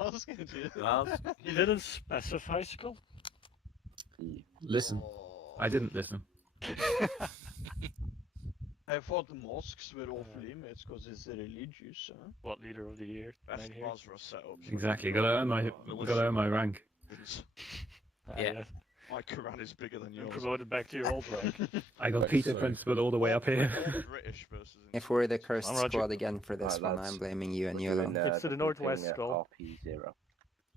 asking you. You didn't specify skull? Listen. I didn't listen. I thought the mosques were off limits because it's religious, huh? What leader of the year? That's Right here. Basra set up. Exactly. Gotta earn my rank. Yeah. My Quran is bigger than You're yours. promoted back to your old rank. I got Peter Principle all the way up here. British versus. If we're the cursed I'm Roger. squad again for this one, I'm blaming you and you alone. It's to the northwest skull. RP0.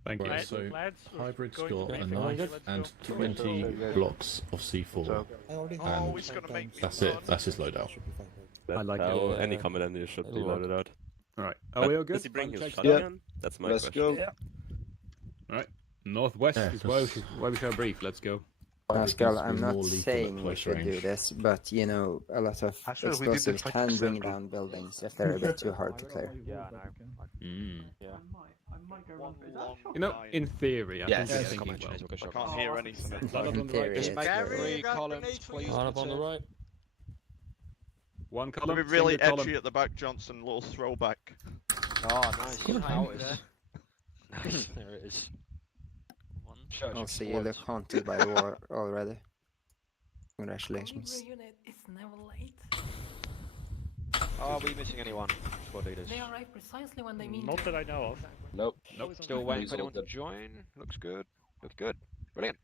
Thank you. Right, Lads, so lads, we're hybrid going to got a briefing. knife Let's and go. 20 blocks of C4. Oh, And he's gonna make me that's run. it. That's his loadout. I like Well, it. any command should be loaded out. Alright. Are we all good? Does he bring his Check- shotgun? That's my Let's question. go. Alright. Northwest Yeah, is where we shall brief. Let's go. Pascal, I'm More not lethal at saying we close should do range. this, but you know, a lot of Actually, we did the explosives can 20% bring group. down buildings if they're a bit too hard to clear. Yeah, I know. Mm. Yeah. One long You know, line. in theory, I Yes. think Yes, you're I thinking well. can't hear anything. In theory, Just it's make very- three columns, please. Line up on the right. One It'll column, be really single edgy column. at the back, Johnson. Little throwback. Oh, nice. Nice. There it is. Also, you look haunted by war already. Congratulations. Unit is never late. Are we missing anyone, squad leaders? They arrive precisely when they mean Not to. that I know of. Nope. Still waiting He's for all anyone to good. join. Looks good. Looks good. Brilliant.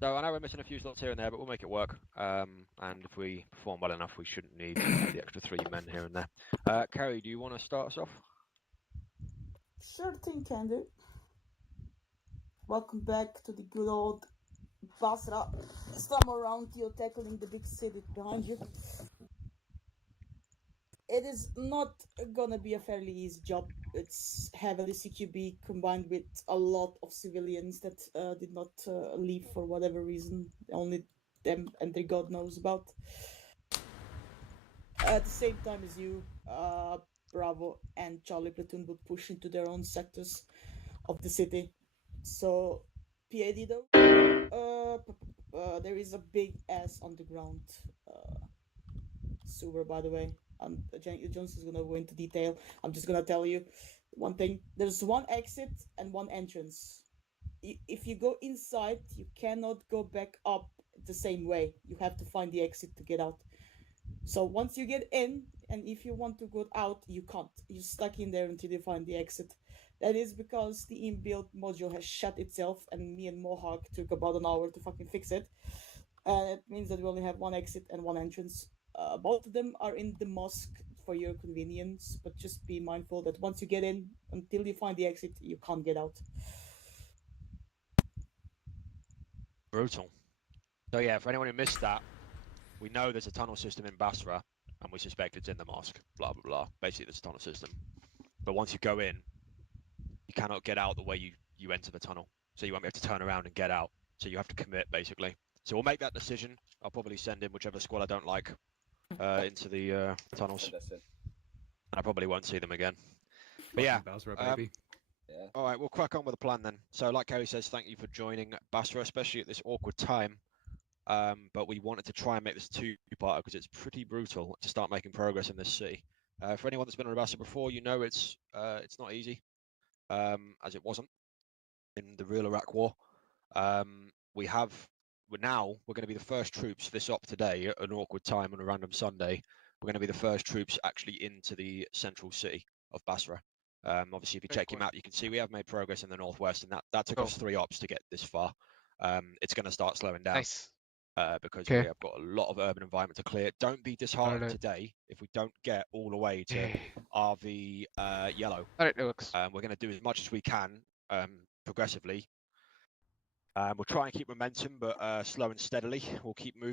So I know we're missing a few slots here and there, but we'll make it work. And if we perform well enough, we shouldn't need the extra 3 men here and there. Carrie, do you want to start us off? Sure thing, can do. Welcome back to the good old Basra. Somewhere around you, tackling the big city behind you. It is not gonna be a fairly easy job. It's heavily CQB combined with a lot of civilians that did not leave for whatever reason. Only them and their God knows about. At the same time as you, Bravo and Charlie Platoon will push into their own sectors of the city. So, PAD though, there is a big ass on the ground sewer, by the way. And Johnson's gonna go into detail. I'm just gonna tell you one thing. There's one exit and one entrance. If you go inside, you cannot go back up the same way. You have to find the exit to get out. So once you get in, and if you want to go out, you can't. You're stuck in there until you find the exit. That is because the inbuilt module has shut itself, and me and Mohawk took about an hour to fucking fix it. And it means that we only have one exit and one entrance. Both of them are in the mosque for your convenience, but just be mindful that once you get in, until you find the exit, you can't get out. Brutal. So yeah, for anyone who missed that, we know there's a tunnel system in Basra, and we suspect it's in the mosque. Blah blah blah. Basically, there's a tunnel system. But once you go in, you cannot get out the way you enter the tunnel. So you won't be able to turn around and get out. So you have to commit, basically. So we'll make that decision. I'll probably send in whichever squad I don't like into the tunnels. And I probably won't see them again. But yeah. Basra, baby. Yeah. All right, we'll crack on with the plan then. So like Kerry says, thank you for joining Basra, especially at this awkward time. But we wanted to try and make this two-parter because it's pretty brutal to start making progress in this city. For anyone that's been on Basra before, you know it's not easy, as it wasn't in the real Iraq War. We're going to be the first troops this op today at an awkward time on a random Sunday. We're going to be the first troops actually into the central city of Basra. Obviously, if you check your map, you can see we have made progress in the northwest, and that took us 3 ops to get this far. It's going to start slowing down because we have got a lot of urban environment to clear. Don't be disheartened today if we don't get all the way to RV yellow. We're going to do as much as we can progressively. We'll try and keep momentum, but slow and steadily. We'll keep moving.